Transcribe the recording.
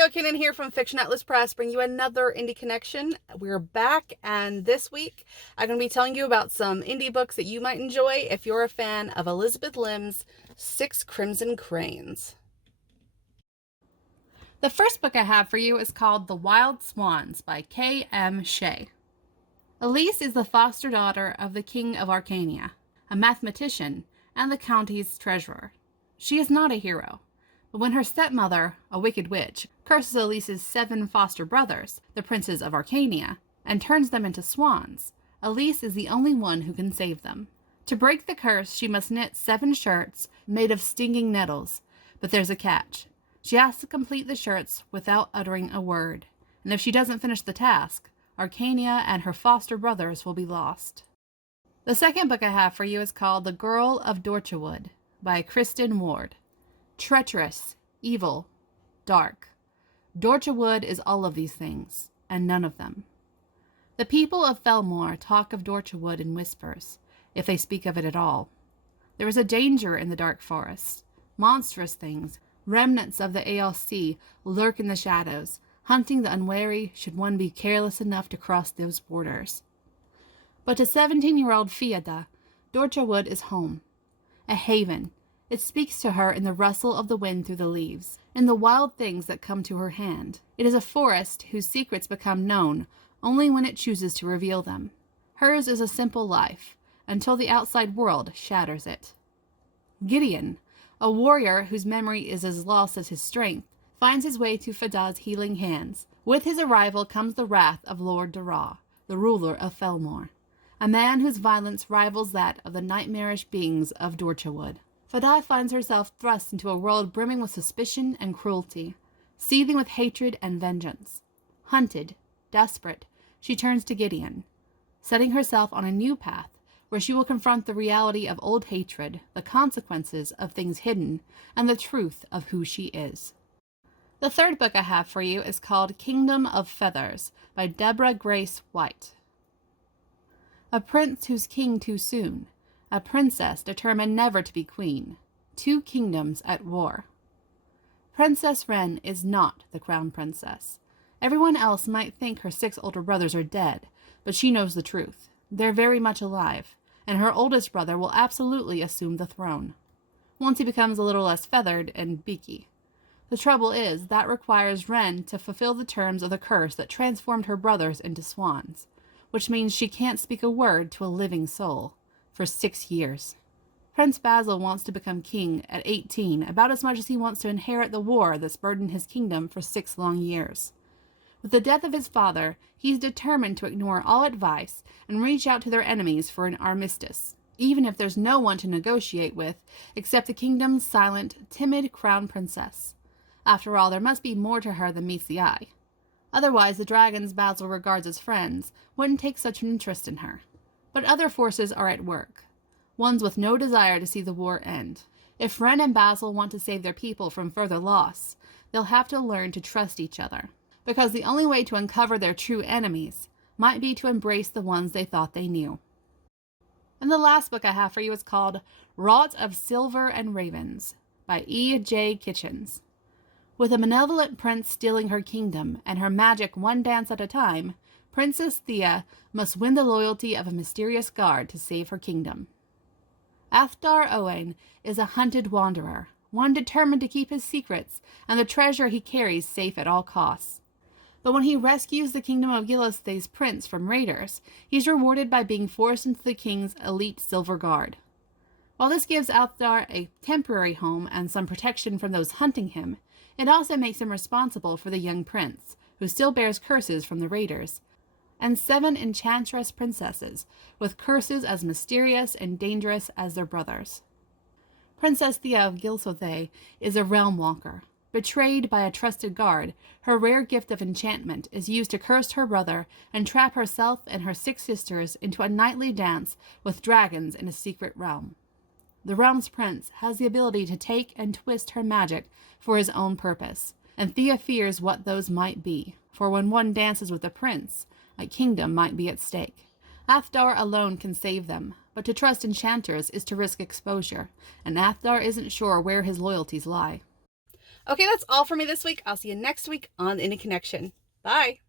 Theo Kinnan here from Fiction Atlas Press, bringing you another indie connection. We're back, and this week I'm going to be telling you about some indie books that you might enjoy if you're a fan of Elizabeth Lim's Six Crimson Cranes. The first book I have for you is called The Wild Swans by K.M. Shea. Elise is the foster daughter of the King of Arcania, a mathematician and the county's treasurer. She is not a hero. But when her stepmother, a wicked witch, curses Elise's 7 foster brothers, the princes of Arcania, and turns them into swans, Elise is the only one who can save them. To break the curse, she must knit 7 shirts made of stinging nettles, but there's a catch. She has to complete the shirts without uttering a word, and if she doesn't finish the task, Arcania and her foster brothers will be lost. The second book I have for you is called The Girl of Dorchawood by Kristen Ward. Treacherous, evil, dark. Dorchawood is all of these things, and none of them. The people of Felmore talk of Dorchawood in whispers, if they speak of it at all. There is a danger in the dark forests. Monstrous things, remnants of the ALC, lurk in the shadows, hunting the unwary should one be careless enough to cross those borders. But to 17-year-old Fiada, Dorchawood is home, a haven. It speaks to her in the rustle of the wind through the leaves, in the wild things that come to her hand. It is a forest whose secrets become known only when it chooses to reveal them. Hers is a simple life, until the outside world shatters it. Gideon, a warrior whose memory is as lost as his strength, finds his way to Fada's healing hands. With his arrival comes the wrath of Lord Dara, the ruler of Felmore, a man whose violence rivals that of the nightmarish beings of Dorchawood. Fada finds herself thrust into a world brimming with suspicion and cruelty, seething with hatred and vengeance. Hunted, desperate, she turns to Gideon, setting herself on a new path where she will confront the reality of old hatred, the consequences of things hidden, and the truth of who she is. The third book I have for you is called Kingdom of Feathers by Deborah Grace White. A prince who's king too soon. A princess determined never to be queen. 2 kingdoms at war. Princess Wren is not the crown princess. Everyone else might think her 6 older brothers are dead, but she knows the truth. They're very much alive, and her oldest brother will absolutely assume the throne, once he becomes a little less feathered and beaky. The trouble is, that requires Wren to fulfill the terms of the curse that transformed her brothers into swans, which means she can't speak a word to a living soul. For 6 years. Prince Basil wants to become king at 18, about as much as he wants to inherit the war that's burdened his kingdom for 6 long years. With the death of his father, he's determined to ignore all advice and reach out to their enemies for an armistice, even if there's no one to negotiate with except the kingdom's silent, timid crown princess. After all, there must be more to her than meets the eye. Otherwise, the dragons Basil regards as friends wouldn't take such an interest in her. But other forces are at work, ones with no desire to see the war end. If Wren and Basil want to save their people from further loss, they'll have to learn to trust each other, because the only way to uncover their true enemies might be to embrace the ones they thought they knew. And the last book I have for you is called Wrought of Silver and Ravens by E.J. Kitchens. With a malevolent prince stealing her kingdom and her magic one dance at a time, Princess Thea must win the loyalty of a mysterious guard to save her kingdom. Athdar Owain is a hunted wanderer, one determined to keep his secrets and the treasure he carries safe at all costs. But when he rescues the kingdom of Gillisthay's prince from raiders, he's rewarded by being forced into the king's elite silver guard. While this gives Athdar a temporary home and some protection from those hunting him, it also makes him responsible for the young prince, who still bears curses from the raiders, and 7 enchantress princesses, with curses as mysterious and dangerous as their brothers. Princess Thea of Gilsothay is a realm walker. Betrayed by a trusted guard, her rare gift of enchantment is used to curse her brother and trap herself and her 6 sisters into a nightly dance with dragons in a secret realm. The realm's prince has the ability to take and twist her magic for his own purpose, and Thea fears what those might be, for when one dances with a prince, a kingdom might be at stake. Athdar alone can save them, but to trust enchanters is to risk exposure, and Athdar isn't sure where his loyalties lie. Okay, that's all for me this week. I'll see you next week on Indie Connection. Bye.